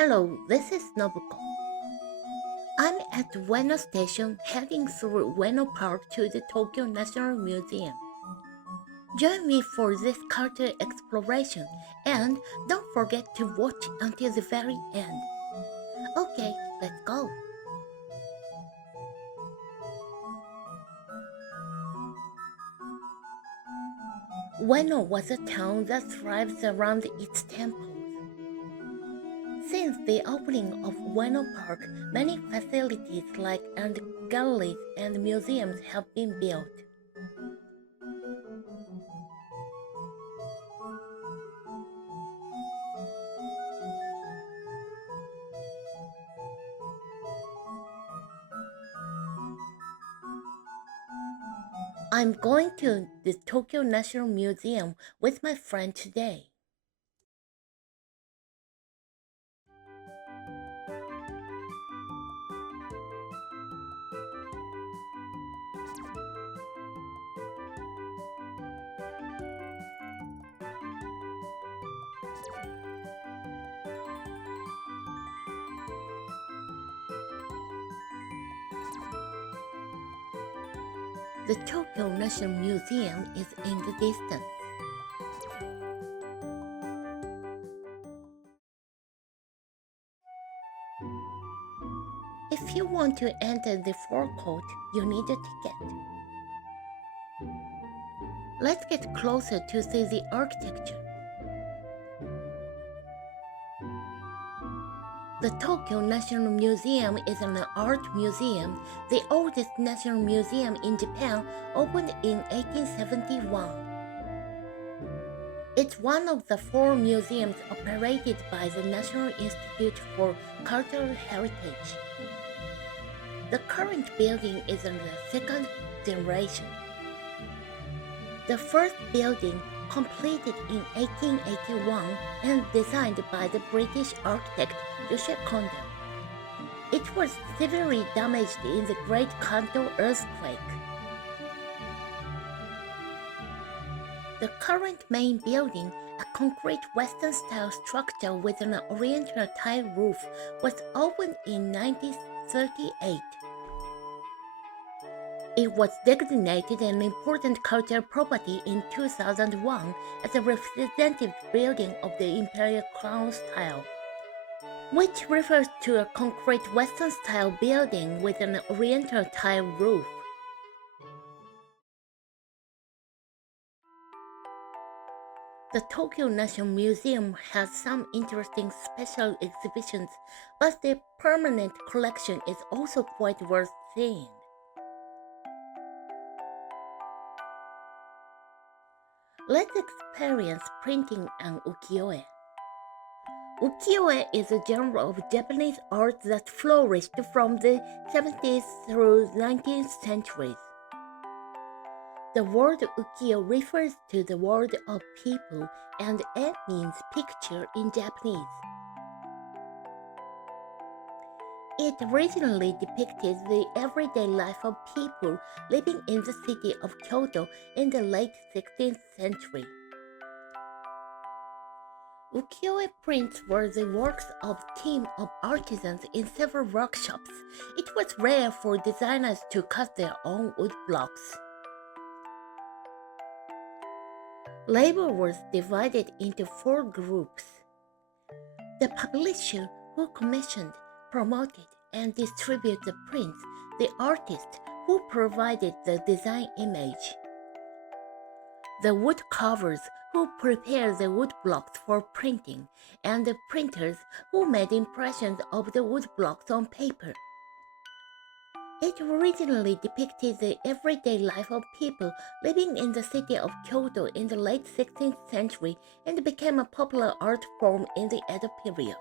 Hello, this is Nobuko. I'm at Ueno Station heading through Ueno Park to the Tokyo National Museum. Join me for this cultural exploration and don't forget to watch until the very end. Okay, let's go. Ueno was a town that thrives around its temples. Since the opening of Ueno Park, many facilities like art galleries and museums have been built. I'm going to the Tokyo National Museum with my friend today. The Tokyo National Museum is in the distance. If you want to enter the forecourt, you need a ticket. Let's get closer to see the architecture. The Tokyo National Museum is an art museum, the oldest national museum in Japan, opened in 1871. It's one of the 4 museums operated by the National Institute for Cultural Heritage. The current building is in the second generation. The first building, completed in 1881 and designed by the British architect Yoshie Kondo. It was severely damaged in the Great Kanto earthquake. The current main building, a concrete Western-style structure with an Oriental tile roof, was opened in 1938. It was designated an important cultural property in 2001 as a representative building of the Imperial Crown style, which refers to a concrete Western-style building with an Oriental tile roof. The Tokyo National Museum has some interesting special exhibitions, but the permanent collection is also quite worth seeing. Let's experience printing an ukiyo-e. Ukiyo-e is a genre of Japanese art that flourished from the 17th through 19th centuries. The word ukiyo refers to the world of people and e means picture in Japanese. It originally depicted the everyday life of people living in the city of Kyoto in the late 16th century. Ukiyo-e prints were the works of a team of artisans in several workshops. It was rare for designers to cut their own wood blocks. Labor was divided into 4 groups. The publisher who commissioned, promoted, and distributed the prints, the artist who provided the design image, the wood carvers who prepared the wood blocks for printing, and the printers who made impressions of the wood blocks on paper. It originally depicted the everyday life of people living in the city of Kyoto in the late 16th century and became a popular art form in the Edo period.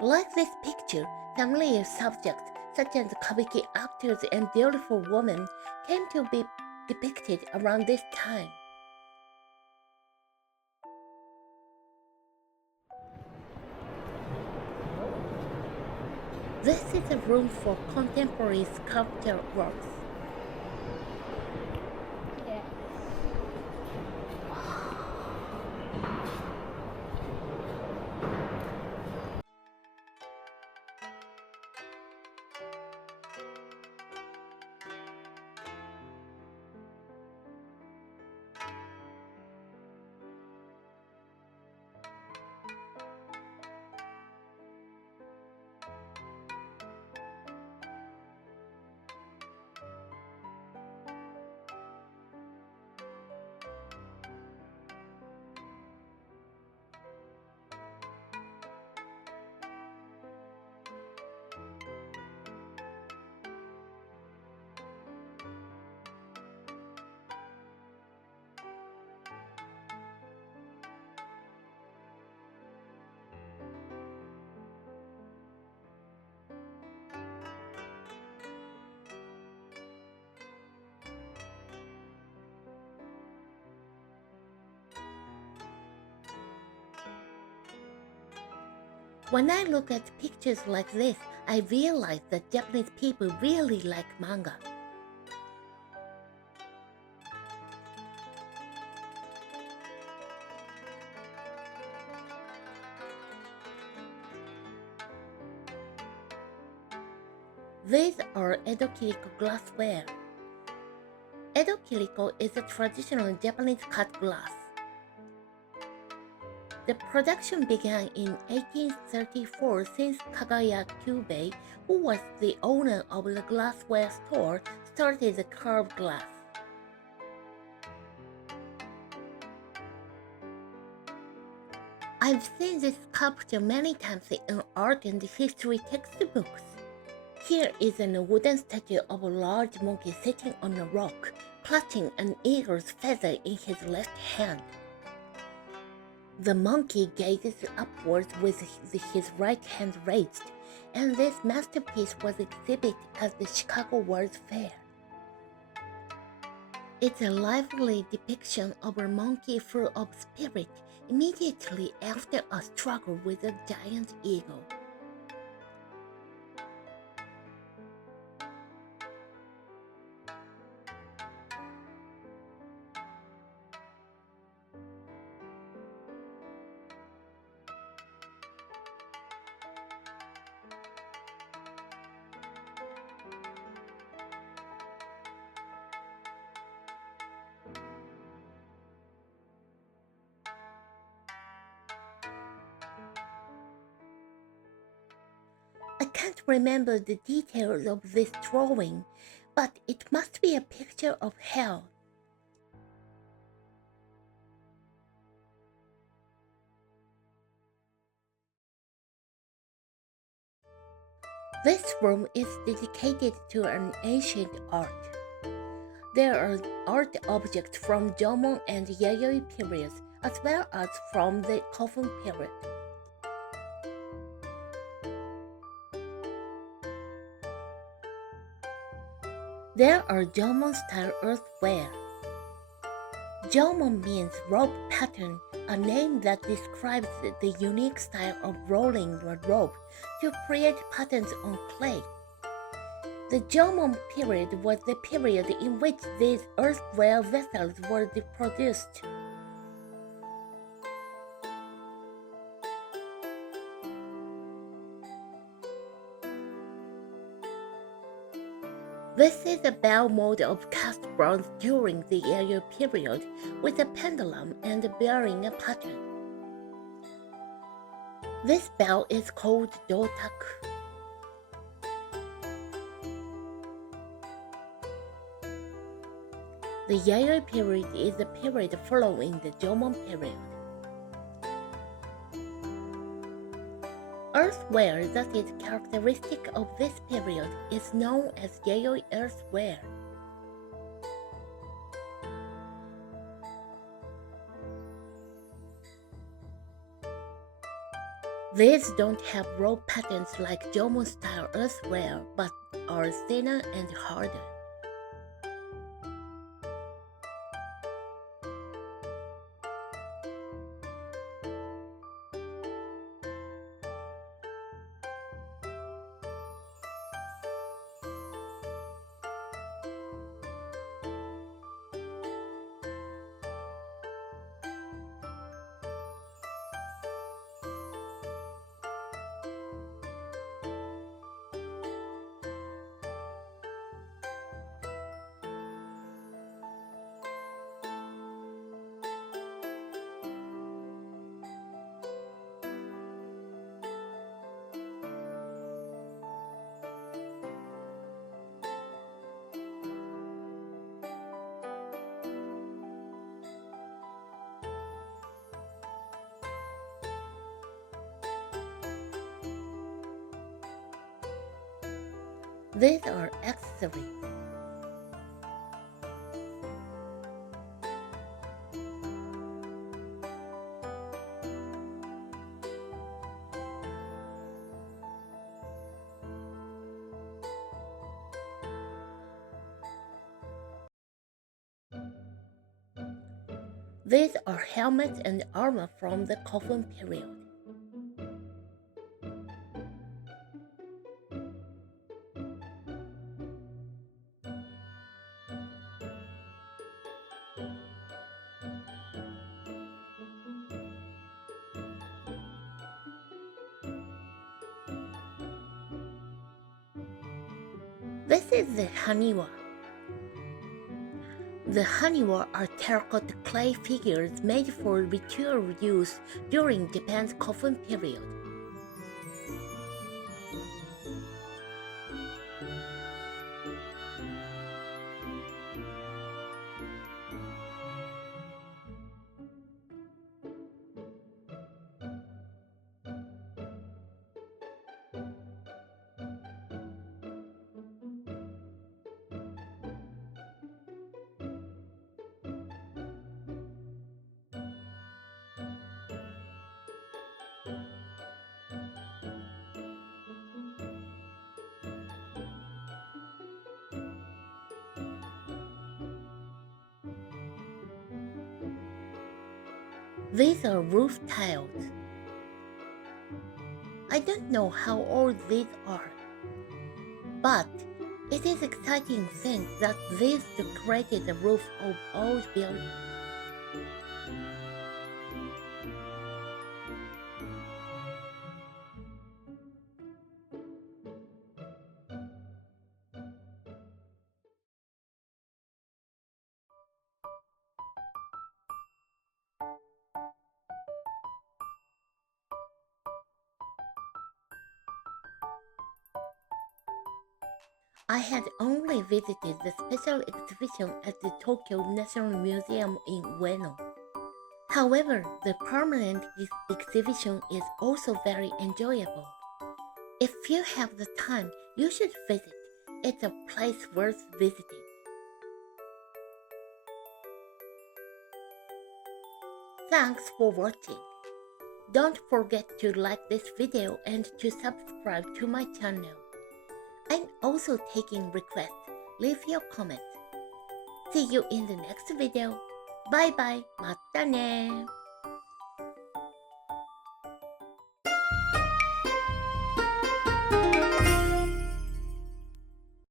Like this picture, familiar subjects such as kabuki actors and beautiful women came to be depicted around this time. This is a room for contemporary sculpture works. When I look at pictures like this, I realize that Japanese people really like manga. These are Edo Kiriko glassware. Edo Kiriko is a traditional Japanese cut glass. The production began in 1834 since Kagaya Kyubei, who was the owner of the glassware store, started the curved glass. I've seen this sculpture many times in art and history textbooks. Here is a wooden statue of a large monkey sitting on a rock, clutching an eagle's feather in his left hand. The monkey gazes upwards with his right hand raised, and this masterpiece was exhibited at the Chicago World's Fair. It's a lively depiction of a monkey full of spirit immediately after a struggle with a giant eagle. I can't remember the details of this drawing, but it must be a picture of hell. This room is dedicated to an ancient art. There are art objects from Jomon and Yayoi periods, as well as from the Kofun period. There are Jomon-style earthware. Jomon means rope pattern, a name that describes the unique style of rolling the rope to create patterns on clay. The Jomon period was the period in which these earthware vessels were produced. This is a bell mode of cast bronze during the Yayoi period, with a pendulum and bearing a pattern. This bell is called dotaku. The Yayoi period is the period following the Jomon period. Earthware that is characteristic of this period is known as Yayoi earthware. These don't have rope patterns like Jomon-style earthware, but are thinner and harder. These are accessories. These are helmets and armor from the Kofun period. This is the haniwa. The haniwa are terracotta clay figures made for ritual use during Japan's Kofun period. These are roof tiles. I don't know how old these are, but it is exciting to think that these decorated the roof of old buildings. I had only visited the special exhibition at the Tokyo National Museum in Ueno. However, the permanent exhibition is also very enjoyable. If you have the time, you should visit. It's a place worth visiting. Thanks for watching. Don't forget to like this video and to subscribe to my channel. I'm also taking requests. Leave your comments. See you in the next video. Bye bye. またね